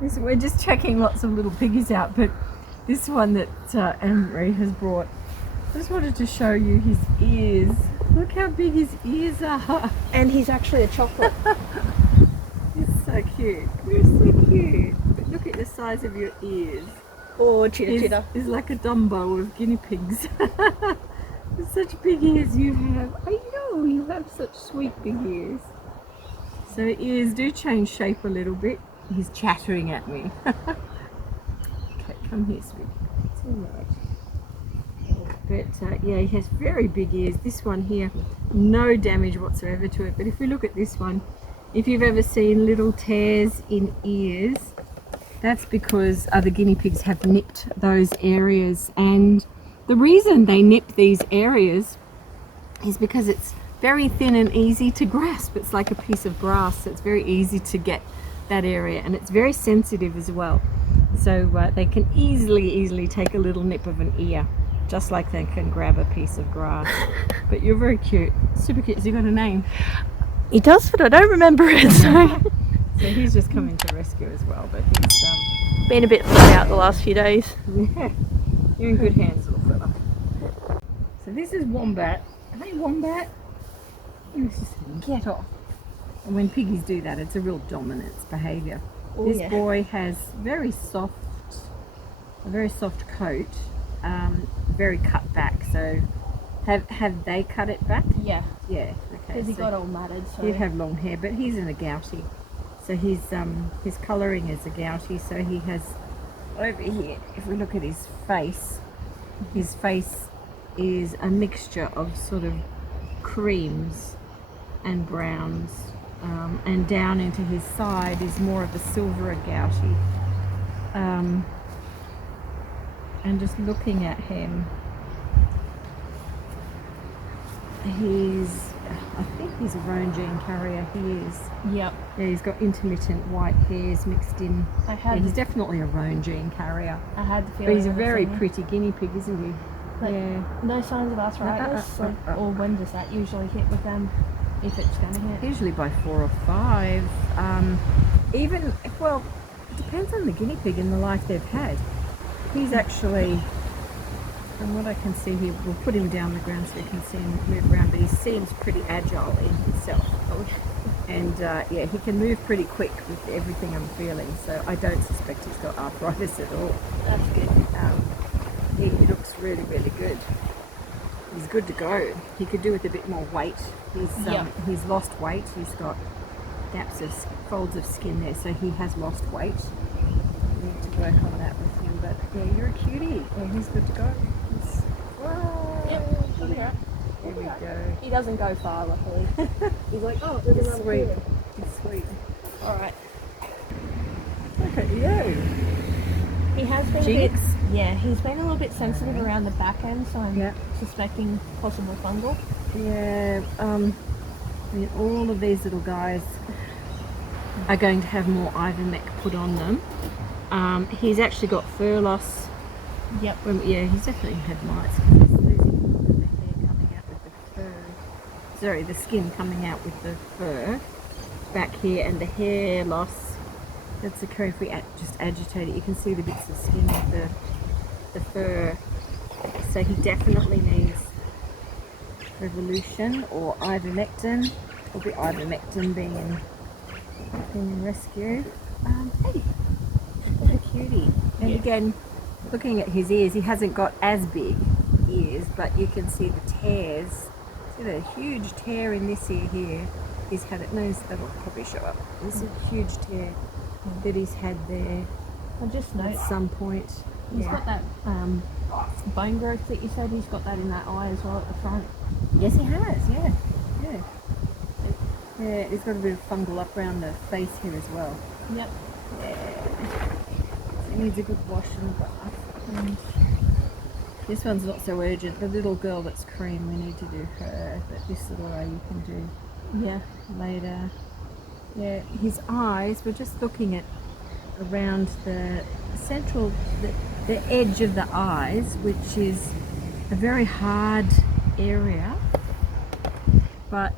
We're just checking lots of little piggies out, but this one that Anne-Marie has brought, I just wanted to show you his ears. Look how big his ears are. And he's actually a chocolate. He's so cute. You're so cute. But look at the size of your ears. Or chitter. It's like a Dumbo of guinea pigs. Such big ears you have. I know, you have such sweet big ears. So ears do change shape a little bit. He's chattering at me. Okay, come here, sweet. It's all right. But yeah, he has very big ears. This one here, no damage whatsoever to it. But if we look at this one, if you've ever seen little tears in ears, that's because other guinea pigs have nipped those areas. And the reason they nip these areas is because it's very thin and easy to grasp. It's like a piece of grass, so it's very easy to get that area, and it's very sensitive as well. So they can easily take a little nip of an ear, just like they can grab a piece of grass. But you're very cute, super cute. Has he got a name? He does, but I don't remember it. So he's just coming to rescue as well, but he's been a bit flat out the last few days. Yeah, you're in good hands, little fella. So this is Wombat. Hey, Wombat. Let's just get off. And when piggies do that, it's a real dominance behaviour. This boy has a very soft coat, very cut back. So have they cut it back? Yeah. Yeah. Okay. Because he got all matted. So he'd have long hair, but he's an agouti. So his colouring is agouti. So he has over here. If we look at his face is a mixture of sort of creams and browns, and down into his side is more of a silver agouti. And just looking at him, I think he's a roan gene carrier. He is. Yep. Yeah, he's got intermittent white hairs mixed in. He's definitely a roan gene carrier. I had the feeling. But he's a very pretty guinea pig, isn't he? Like, yeah. No signs of arthritis, or when does that usually hit with them, if it's going to hit? Usually by 4 or 5. Well, it depends on the guinea pig and the life they've had. He's actually, from what I can see here, we'll put him down the ground so you can see him move around, but he seems pretty agile in himself. And yeah, he can move pretty quick with everything I'm feeling, so I don't suspect he's got arthritis at all. That's good. He looks really, really good. He's good to go. He could do with a bit more weight. He's lost weight. He's got gaps of folds of skin there, so he has lost weight. We need to work on that with him. But yeah, you're a cutie. Yeah, he's good to go. Yep. Here we go. He doesn't go far, luckily. He's like, oh, He's sweet. He's sweet. All right. Look at you. He has been Jinx. he's been a little bit sensitive around the back end, so I'm suspecting possible fungal. Yeah, I mean, all of these little guys are going to have more ivermec put on them. He's actually got fur loss. Yep. Yeah, he's definitely had mites because he's losing the hair coming out with the fur. Sorry, the skin coming out with the fur back here, and the hair loss that's occurring. If we just agitate it, you can see the bits of skin with the fur. So he definitely needs Revolution or ivermectin, or the ivermectin being in rescue. Hey, what a cutie. And again, looking at his ears, he hasn't got as big ears, but you can see the tears. See the huge tear in this ear here. He's had it. No, that'll probably show up. There's a huge tear that he's had there. I just noticed at some point. He's got that bone growth that you said. He's got that in that eye as well at the front. Yes, he has. Yeah. Yeah, he's got a bit of fungal up around the face here as well. Yep. Yeah. So he needs a good wash and bath. And this one's not so urgent. The little girl that's cream, we need to do her, but this little eye you can do later. Yeah, his eyes, we're just looking at around the central, the edge of the eyes, which is a very hard area, but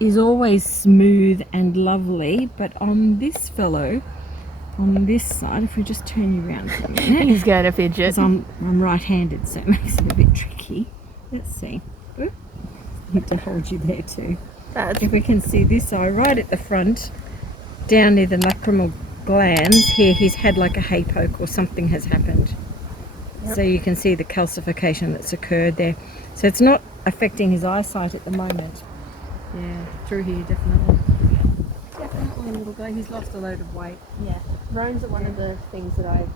is always smooth and lovely. But on this fellow, on this side, if we just turn you around for a minute. He's going to fidget. Because I'm right-handed, so it makes it a bit tricky. Let's see. Oop. I need to hold you there too. If we can see this eye right at the front, down near the lacrimal glands, here he's had like a hay poke or something has happened. Yep. So you can see the calcification that's occurred there. So it's not affecting his eyesight at the moment. Yeah, through here definitely. Definitely, little guy. He's lost a load of weight. Yeah. Roans are one of the things that I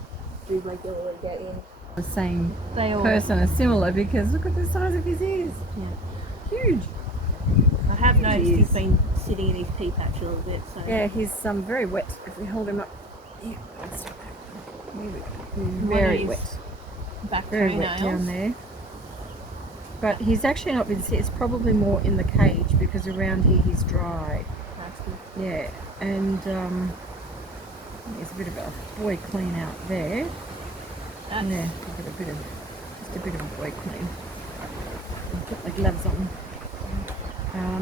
do regularly get in. The same They all. person is similar because look at the size of his ears. Yeah. Huge. I have Huge noticed he's ears. been sitting in his pea patch a little bit. So. Yeah, he's very wet. If we hold him up, yeah, let's stop it. Here we go. He's One very of his wet. Back Very wet toenails. down there. But he's actually not been sick. It's probably more in the cage because around here he's dry. That's good. Yeah, and there's a bit of a boy clean out there. That's, Yeah, just a bit of a boy clean. I'll put the gloves on.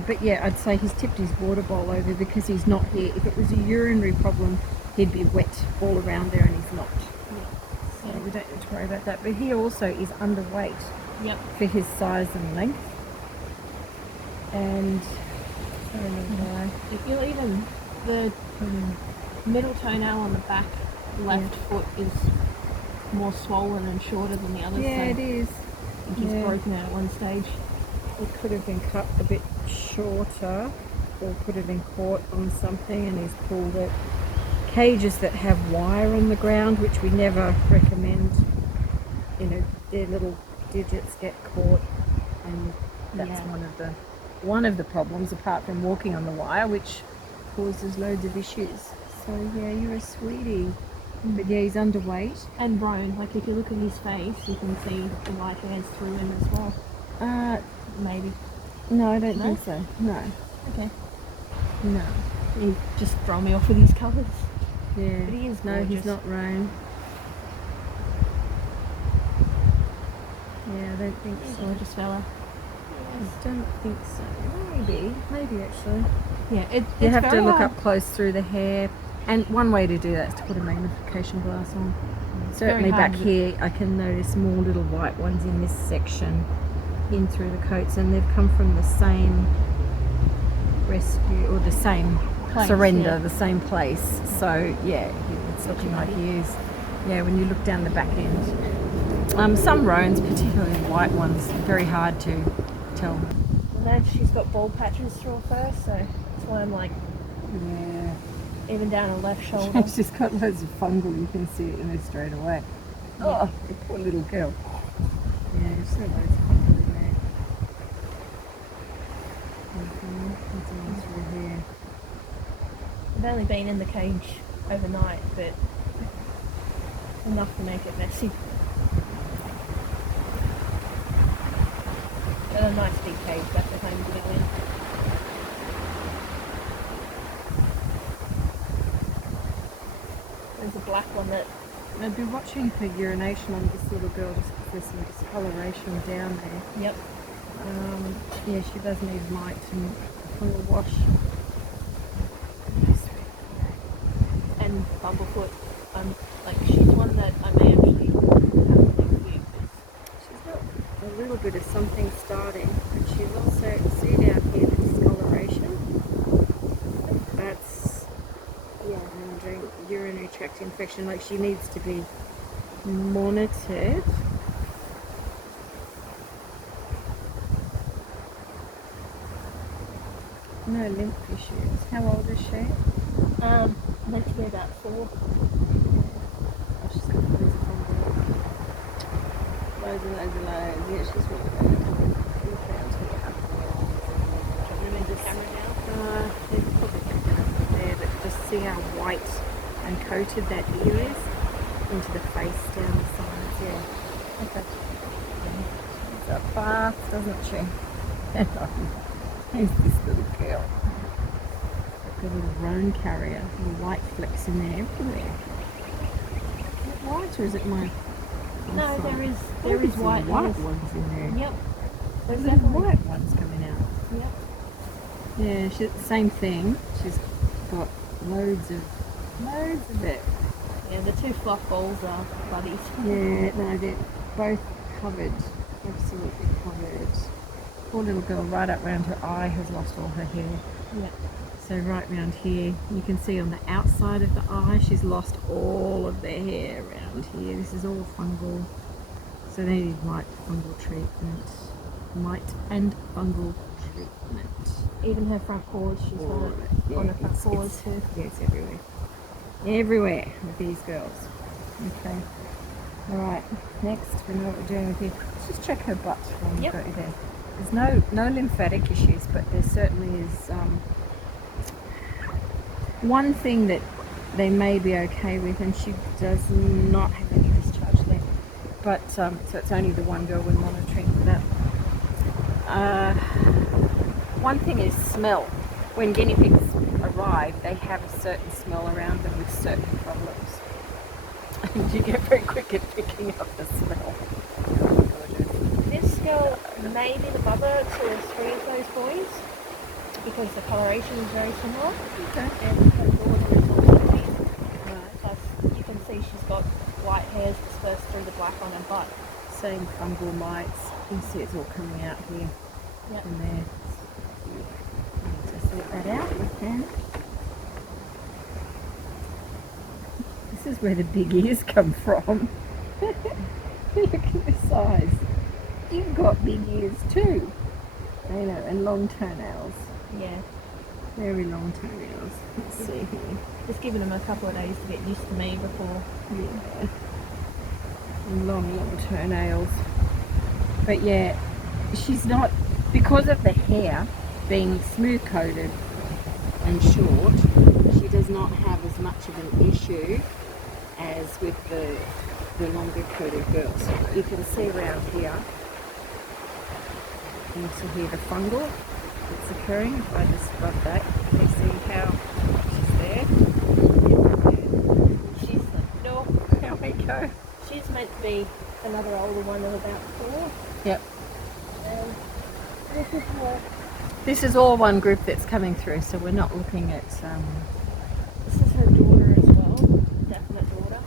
But yeah, I'd say he's tipped his water bowl over because he's not here. If it was a urinary problem, he'd be wet all around there, and he's not. So we don't need to worry about that. But he also is underweight Yep. for his size and length. And I don't know why. If you'll even the middle toenail on the back left foot is more swollen and shorter than the others. Yeah, so it is. I think he's Yeah. broken out at one stage. It could have been cut a bit shorter, or could have been caught on something and he's pulled it. Cages that have wire on the ground, which we never recommend, their little digits get caught, and that's Yeah. one of the problems, apart from walking on the wire, which causes loads of issues. So yeah, you're a sweetie. But yeah, he's underweight. And Roan, like if you look at his face, you can see the white hairs through him as well. Maybe. No, I don't No? think so. No. Okay. No. He just throw me off with his colours. Yeah. But he is No, he's gorgeous. not Roan. Yeah, I don't think He's a so. gorgeous fella. I don't think so. Maybe actually. Yeah, You it's have to very look hard. up close through the hair, and one way to do that is to put a magnification glass on. It's Certainly very back hard. here, I can notice more little white ones in this section, in through the coats, and they've come from the same rescue or the same Place, surrender, yeah. the same place. So yeah, it's looking like he is. Yeah, when you look down the back end. Some roans, particularly white ones, very hard to tell. Well, she's got bald patches through her first, so that's why I'm like, Yeah. even down her left shoulder. She's just got loads of fungal, you can see it in her straight away. Oh, you poor little girl. Yeah, she's got loads of fungal in there. That's all through here. I've only been in the cage overnight, but enough to make it messy. Got a nice big cage back at home to go in. There's a black one that I'd be watching her urination on this little girl just because there's some discoloration down there. yep. Yeah, she does need light and a fungal wash. And Bumblefoot. Like she's one that I may actually have to next year. She's got a little bit of something starting, but she's also, see down here the discoloration? That's, and urinary tract infection, like she needs to be monitored. No lymph issues. How old is she? Meant to be about 4. Oh, she's got loads of fungal. Loads and loads and loads. Yeah, she's really bad. Look around here. Remove the camera now. There's probably nothing there, but just see how white and coated that ear is into the face down the sides. Yeah. Okay. She's up fast, doesn't she? Who's this little girl? Got a little roan carrier, little white flecks in there everywhere. Is it white or is it my? No, eyesight? there is some white hairs. ones in there. Yep. There's There's little definitely. white ones coming out. Yep. Yeah, same thing. She's got loads of it. the two fluff balls are buddies. Yeah, no, they're both covered, absolutely covered. Poor little girl, right up round her eye, has lost all her hair. Yeah. So right round here, you can see on the outside of the eye, she's lost all of their hair around here. This is all fungal. So they need mite fungal treatment. Mite and fungal treatment. Even her front paws, she's got it Yeah, on her front paws too. Yeah, it's everywhere. Everywhere with these girls. Okay. Alright, next we know what we're doing with you. Let's just check her butt while we've got you there. There's no lymphatic issues, but there certainly is one thing that they may be okay with, and she does not have any discharge there. But so it's only the one girl we're monitoring for that. One thing is smell. When guinea pigs arrive, they have a certain smell around them with certain problems. And you get very quick at picking up the smell. This girl may be the mother to 3 of those boys because the coloration is very similar. Okay. And her daughter is also pink. Plus, you can see she's got white hairs dispersed through the black on her butt. Same fungal mites. You can see it's all coming out here and there. Just sort that out if we can. This is where the big ears come from. Look at the size. You've got big ears too. I know, and long toenails. Yeah. Very long toenails. Let's see here. Just giving them a couple of days to get used to me before. Yeah. Long toenails. But yeah, she's not, because of the hair being smooth coated and short, she does not have as much of an issue as with the longer coated girls. You can see around here, you can see here the fungal that's occurring. If I just rub that, you can see how she's there. She's no. There we go. She's meant to be another older one of about 4. Yep. This is her. This is all one group that's coming through, so we're not looking at. This is her daughter as well. Definite daughter.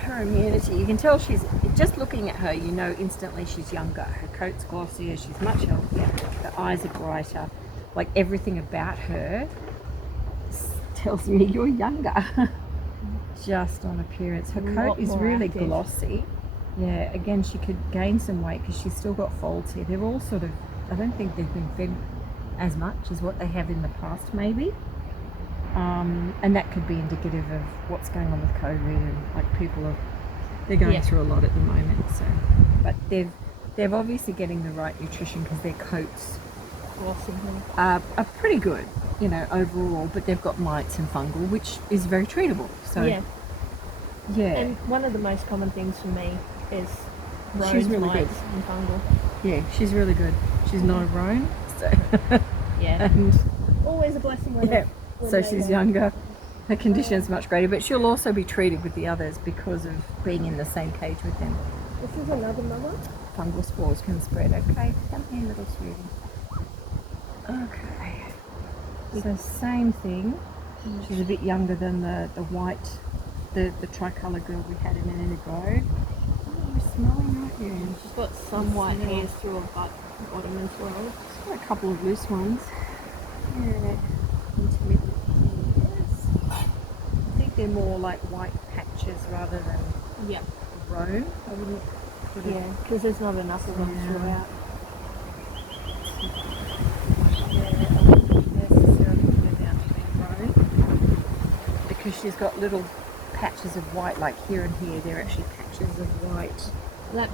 Her immunity. You can tell she's, just looking at her, you know instantly she's younger. Her coat's glossier, she's much healthier, her eyes are brighter. Like everything about her tells me you're younger. Just on appearance. Her coat is really glossy. Yeah, again, she could gain some weight because she's still got folds here. They're all sort of, I don't think they've been fed as much as what they have in the past, maybe. And that could be indicative of what's going on with COVID, and like people are, they're going through a lot at the moment. So, but they're obviously getting the right nutrition because their coats are pretty good, you know, overall. But they've got mites and fungal, which is very treatable. So yeah. And one of the most common things for me is She's really good. mites and fungal. Yeah, she's really good. She's not a roan, so and always a blessing when so she's younger. Her condition's much greater, but she'll also be treated with the others because of being in the same cage with them. This is another mother. Fungal spores can spread. Okay, come here, little sweetie. Okay. So same thing. She's a bit younger than the white, the tricolour girl we had a minute ago. Oh, you're smelling, aren't you? She's got some white hairs through her butt bottom as well. She's got a couple of loose ones. Yeah. Intermittent hairs. I think they're more like white patches rather than roan. I wouldn't put it. Yeah, because there's not enough of them throughout. Yeah, I wouldn't necessarily put her down to being roan because she's got little patches of white, like here and here. They're actually patches of white. That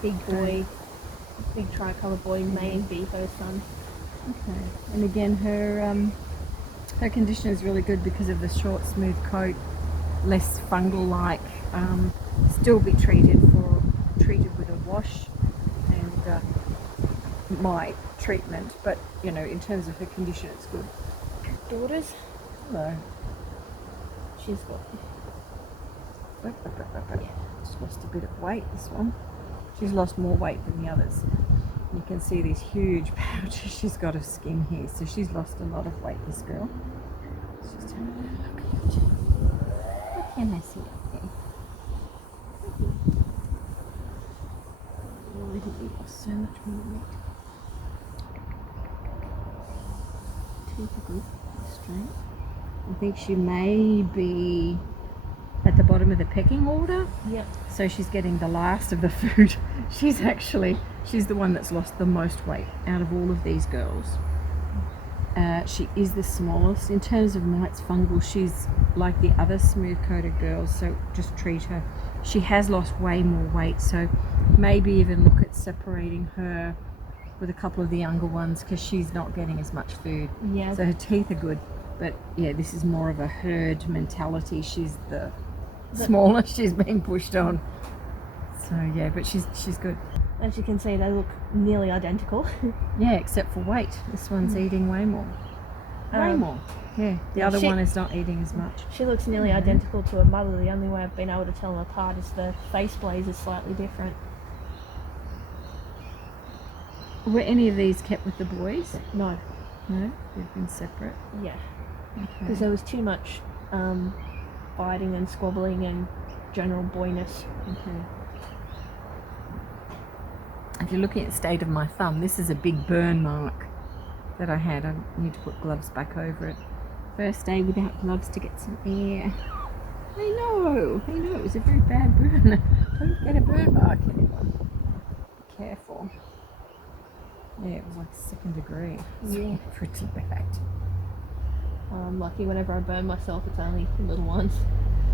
big boy, big tricolour boy may be her son. Okay. And again, her condition is really good because of the short, smooth coat, less fungal-like. Still be treated with a wash and mite treatment, but you know, in terms of her condition, it's good. Daughters. Hello. She's got. She's lost a bit of weight. This one. She's lost more weight than the others. You can see these huge pouches she's got of skin here, so she's lost a lot of weight, this girl. She's just look at it. Can I see up there? Oh, I think we lost so much more weight. Teeth are good, straight. I think she may be at the bottom of the pecking order. Yep. So she's getting the last of the food. She's the one that's lost the most weight out of all of these girls. She is the smallest. In terms of mites fungal, she's like the other smooth-coated girls, so just treat her. She has lost way more weight, so maybe even look at separating her with a couple of the younger ones because she's not getting as much food. Yeah. So her teeth are good, but yeah, this is more of a herd mentality. She's the smallest, she's being pushed on. So yeah, but she's good. As you can see, they look nearly identical. Yeah, except for weight. This one's eating way more. Way more. Yeah, the other one is not eating as much. She looks nearly identical to her mother. The only way I've been able to tell them apart is the face blaze is slightly different. Were any of these kept with the boys? No. No, they've been separate. Yeah. Okay. Because there was too much biting and squabbling and general boyness. Okay. If you're looking at the state of my thumb, this is a big burn mark that I had. I need to put gloves back over it. First day without gloves to get some air. I know, it was a very bad burn. Don't get a burn mark, anyone. Be careful. Yeah, it was like 2nd degree. Yeah. Pretty bad. I'm lucky whenever I burn myself, it's only the little ones.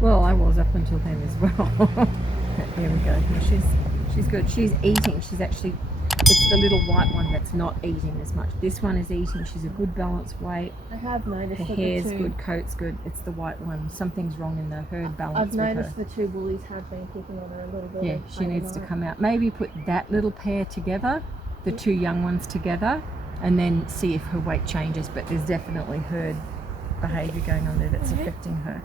Well, I was up until then as well. There we go. Well, she's good. She's eating. She's actually, it's the little white one that's not eating as much. This one is eating. She's a good balanced weight. I have noticed Her that hair's the two, good, coat's good. It's the white one. Something's wrong in the herd balance I've with noticed her. the two bullies have been picking on her a little bit. Yeah, she needs to come out. Maybe put that little pair together, the two young ones together, and then see if her weight changes. But there's definitely herd behaviour going on there that's affecting her.